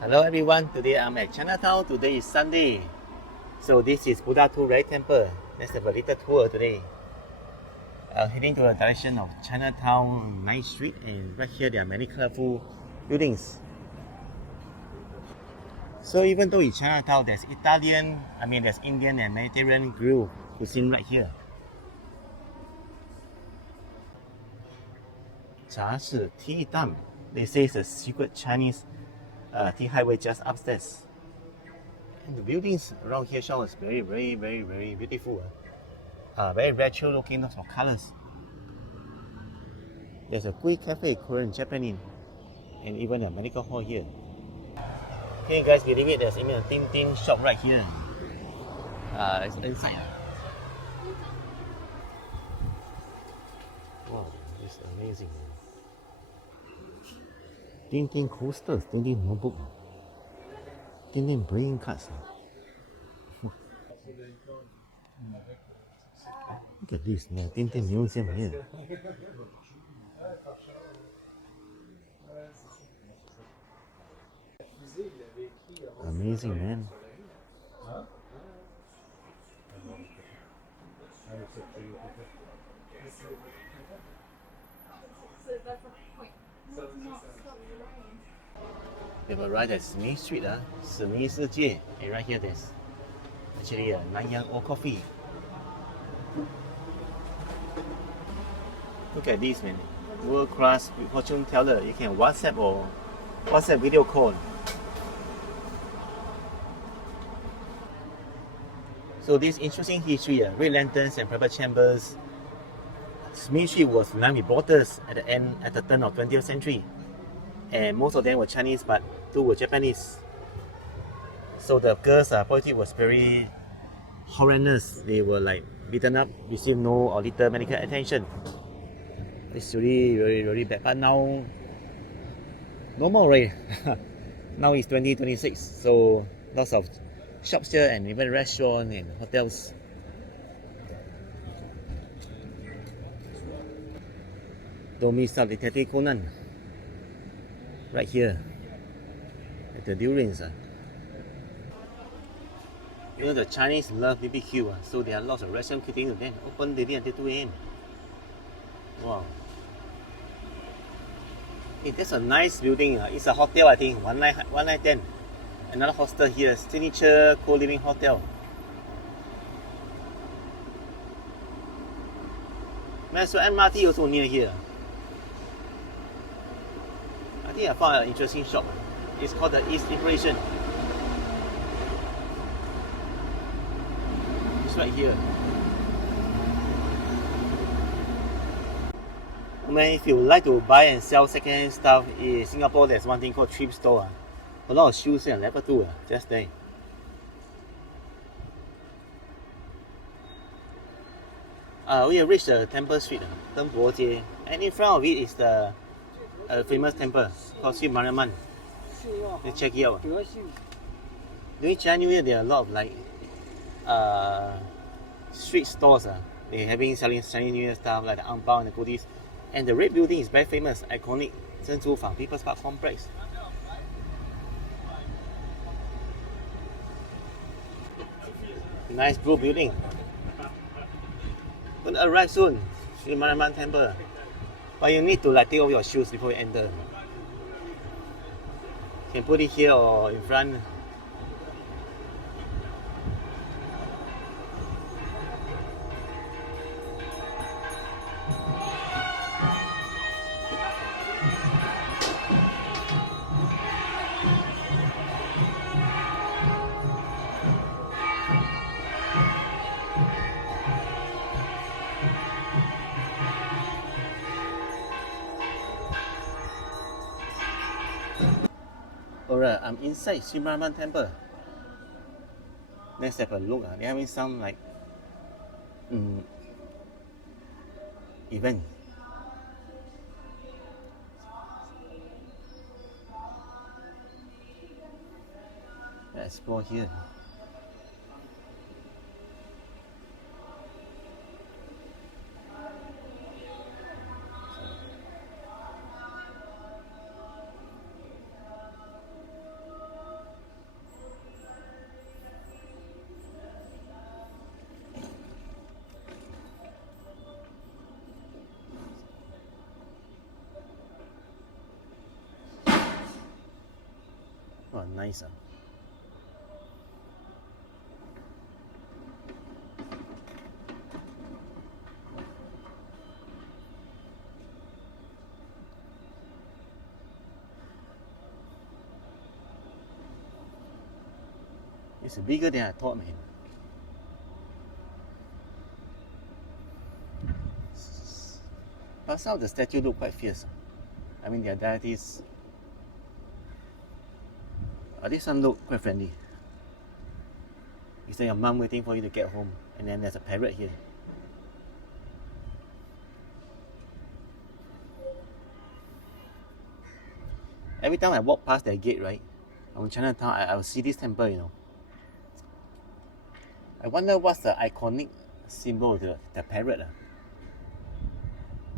Hello everyone, today I'm at Chinatown. Today is Sunday. So this is Buddha Rai Temple. Let's have a little tour today. Heading to the direction of Chinatown 9th Street, and right here there are many colorful buildings. So even though in Chinatown there's there's Indian and Mediterranean grill cuisine right here. 茶室 tea time. They say it's a secret Chinese tea highway just upstairs. And the buildings around here show us very beautiful. Very retro looking, lots of colors. There's a quick cafe, Korean, Japanese, and even a medical hall here. Can you guys believe it? There's even a Tintin shop right here. It's inside. Wow, this is amazing. Tintin coasters, Tintin notebook, Tintin playing cards. Look at this, Tintin museum here. Amazing, man. We have arrived at Simi Street, Simi Sijie, and right here there's actually a Nanyang Old Coffee. Look at this, man. World class fortune teller. You can WhatsApp video call. So this interesting history, red lanterns and private chambers. Simi Street was lined with brothels at the turn of 20th century. And most of them were Chinese, but two were Japanese. So the girls' politics was very horrendous. They were like beaten up, received no or little medical attention. It's really bad. But now, no more, right? Now it's 2026, so lots of shops here and even restaurants and hotels. Don't miss out Detective Conan. Right here at the durians. You know the Chinese love BBQ, so there are lots of restaurants catering to them. Open daily until 2 a.m. Wow. Hey, that's a nice building. It's a hotel, I think. 1910. Another hostel here, Signature Co-Living Hotel. Man, so MRT also near here. I think I found an interesting shop. It's called the East Inspiration. It's right here. Man, if you like to buy and sell second-hand stuff in Singapore, there's one thing called thrift store. A lot of shoes and level 2, just there. We have reached the Temple Street, Tempo Jie, and in front of it is the famous temple called Sri Mariamman. Let's check it out. During January, there are a lot of street stores. They're selling Chinese New Year stuff like the ang pao and the goodies. And the red building is very famous, iconic Zhengzhou Fang People's Park Complex. Nice blue building. Gonna arrive soon, Sri Mariamman Temple. But you need to take off your shoes before you enter. You can put it here or in front. Alright, I'm inside Sri Mariamman Temple. Let's have a look. They're having some event. Let's explore here. Oh, nice. It's bigger than I thought, man. But some of the statues look quite fierce. I mean, their deities. This one look quite friendly. It's like your mum waiting for you to get home, and then there's a parrot here. Every time I walk past that gate, right, on Chinatown, I will see this temple, you know. I wonder what's the iconic symbol of the parrot.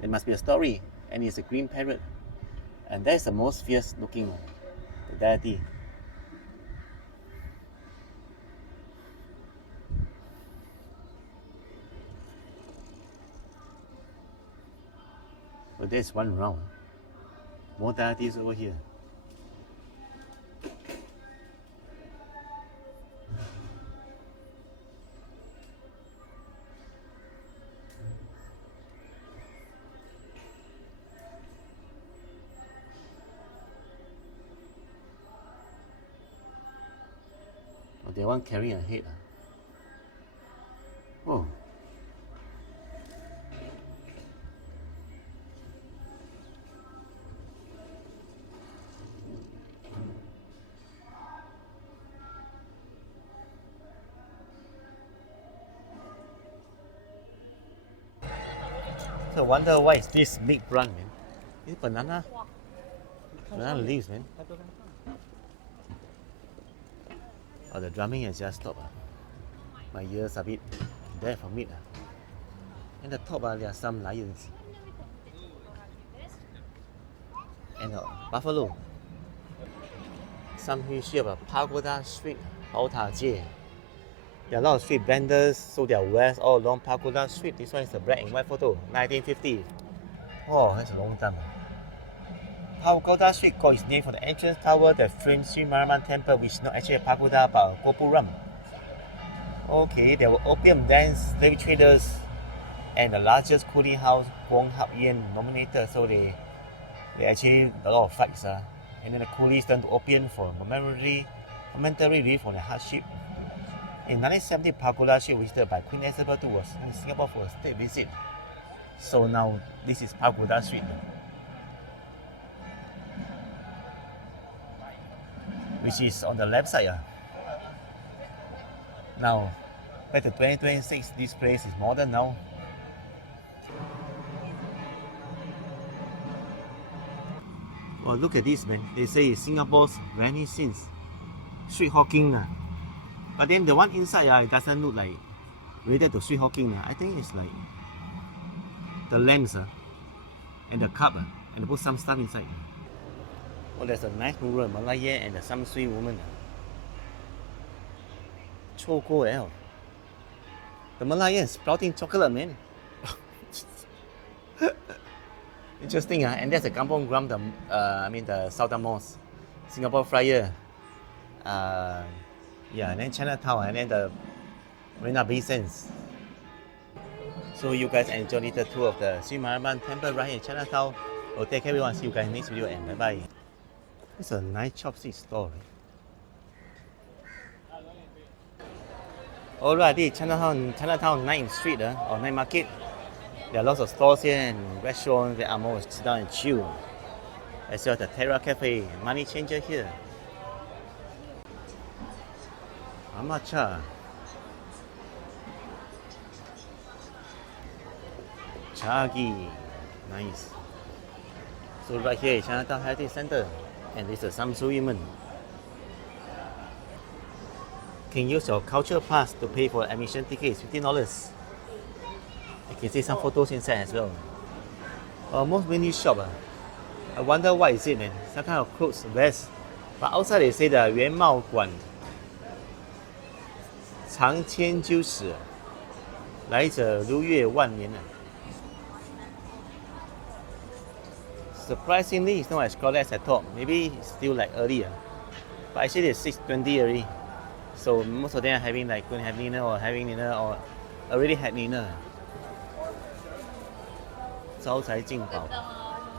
There must be a story, and it's a green parrot. And that's the most fierce looking one, the deity. So there's one round. More deities over here. Oh, they one carrying a head. Oh. So I wonder why is this big branch, man? It's banana leaves, man. Oh, the drumming has just stopped. My ears are a bit deaf from it. And the top, there are some lions. And a buffalo. Some history about Pagoda Street, Baotajie. There are a lot of street vendors, so they are west all along Pagoda Street. This one is a black and white photo, 1950. Oh, that's a long time. Pagoda Street got its name from the entrance tower that frames Sri Mariamman Temple, which is not actually a pagoda but a gopuram. Okay, there were opium dens, slave traders, and the largest coolie house, Guang Hap Yen, nominated, so they actually a lot of fights. And then the coolies turned to opium for momentary relief on the hardship. In 1970, Pagoda Street, visited by Queen Elizabeth II, was in Singapore for a state visit. So now this is Pagoda Street. Which is on the left side. Now, back to 2026, this place is modern now. Well, look at this, man. They say it's Singapore's Renaissance street hawking. But then the one inside, it doesn't look like related to street hawking. I think it's like the lamps and the cup, and they put some stuff inside. Oh, there's a nice mural, Malaya and the Samsui woman. Choco L. The Malaya is sprouting chocolate, man. Interesting, and there's the Kampong Glam, the Southern Mosque, Singapore Flyer. Yeah, and then Chinatown, and then the Marina Bay Sands. So you guys enjoy the tour of the Sri Mariamman Temple right here in Chinatown. Well, take care everyone. See you guys next video and bye bye. It's a nice chopstick store. Alright, Chinatown 9th Street or Night Market. There are lots of stores here and restaurants that are more sit down and chill. As well as the Terra Cafe, money changer here. How much? Chagi, nice. So right here is Chinatown Heritage Center, and this is Samsui women. Can use your culture pass to pay for admission tickets, $15. You can see some photos inside as well. Most mini shop. I wonder what is it, man. Some kind of clothes vest. But outside they say the 元茂馆长千秋史，来者如月万年。Surprisingly, it's not as crowded as I thought. Maybe it's still like earlier. But actually it's 6:20 already. So most of them are having like going to have dinner or having dinner or already had dinner. 招财进宝.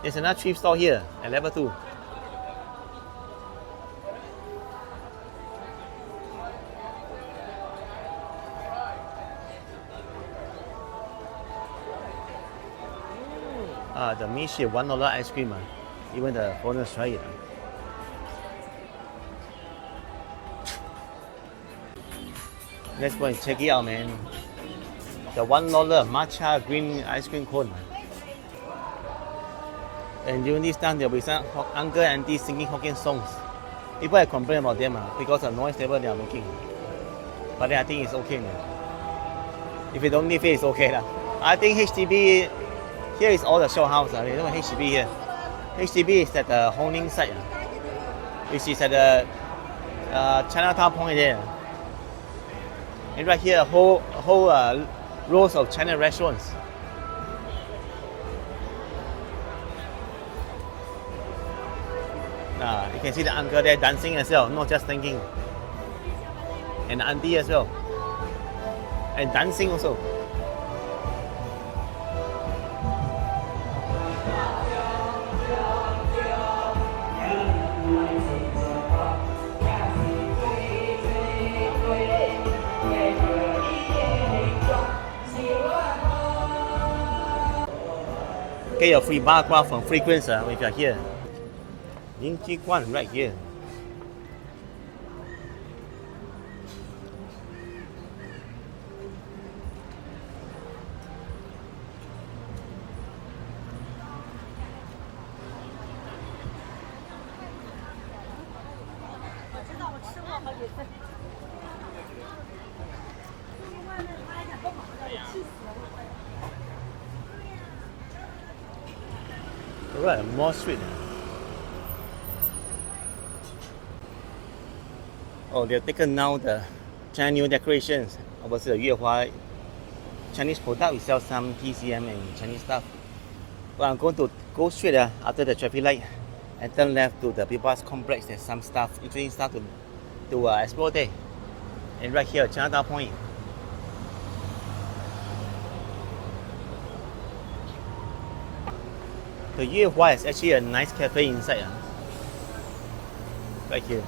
There's another thrift store here at level 2. The Mishi $1 ice cream. Even the foreigners try it. Let's go and check it out, man. The $1 matcha green ice cream cone. And during this time, there will be some uncle and aunties singing Hokkien songs. People have complained about them because of the noise level they are making. But then I think it's okay, man. If you don't live here, it's okay. I think HDB, here is all the show house. There's no HDB here. HDB is at the Honing site, which is at the Chinatown point there. And right here, a whole rows of China restaurants. You can see the uncle there dancing as well, not just thinking. And the auntie as well. And dancing also. Get your free bar graph from Frequency if you're here. Yingji Guan right here. Alright, more street. Oh, they've taken now the Chinese New decorations. Obviously, the Yuehua Chinese product, we sell some TCM and Chinese stuff. But I'm going to go straight after the traffic light and turn left to the People's Complex. There's some stuff, interesting stuff to explore there. And right here, Chinatown Point. The Yuehua is actually a nice cafe inside. Right here.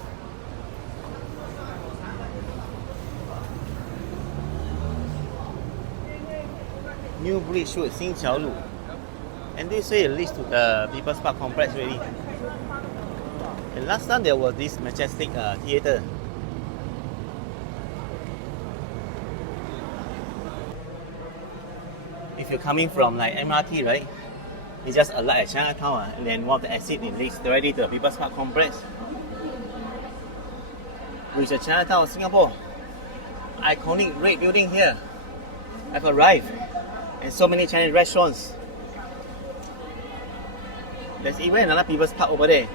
New Bridge Road, Xinqiaolu. And this way it leads to the People's Park Complex already. And last time there was this majestic theatre. If you're coming from like MRT, right? You just alight at Chinatown and then one of the exit it leads directly to the People's Park Complex. Which is Chinatown, Singapore. Iconic red building here. I've arrived. And so many Chinese restaurants. There's even another People's Park over there.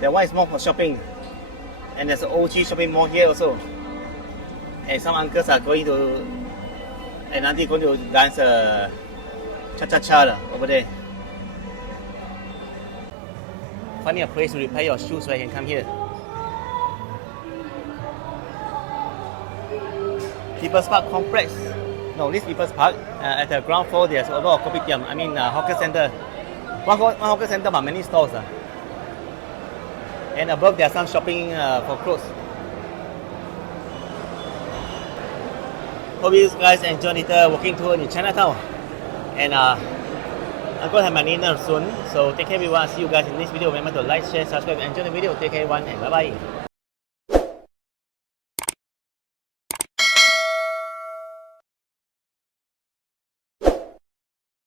That one is more for shopping. And there's an OG shopping mall here also. And some uncles are going to, and auntie going to dance cha-cha-cha over there. Finding a place to repair your shoes so I can come here. People's Park Complex. No, this People's Park. At the ground floor, there's a lot of kopitiam. I mean, hawker center. One hawker center, but many stores. And above, there are some shopping for clothes. Hope you guys enjoy the walking tour in Chinatown. And I'm going to have my dinner soon. So take care, everyone. See you guys in this video. Remember to like, share, subscribe, and enjoy the video. Take care, everyone, and bye bye.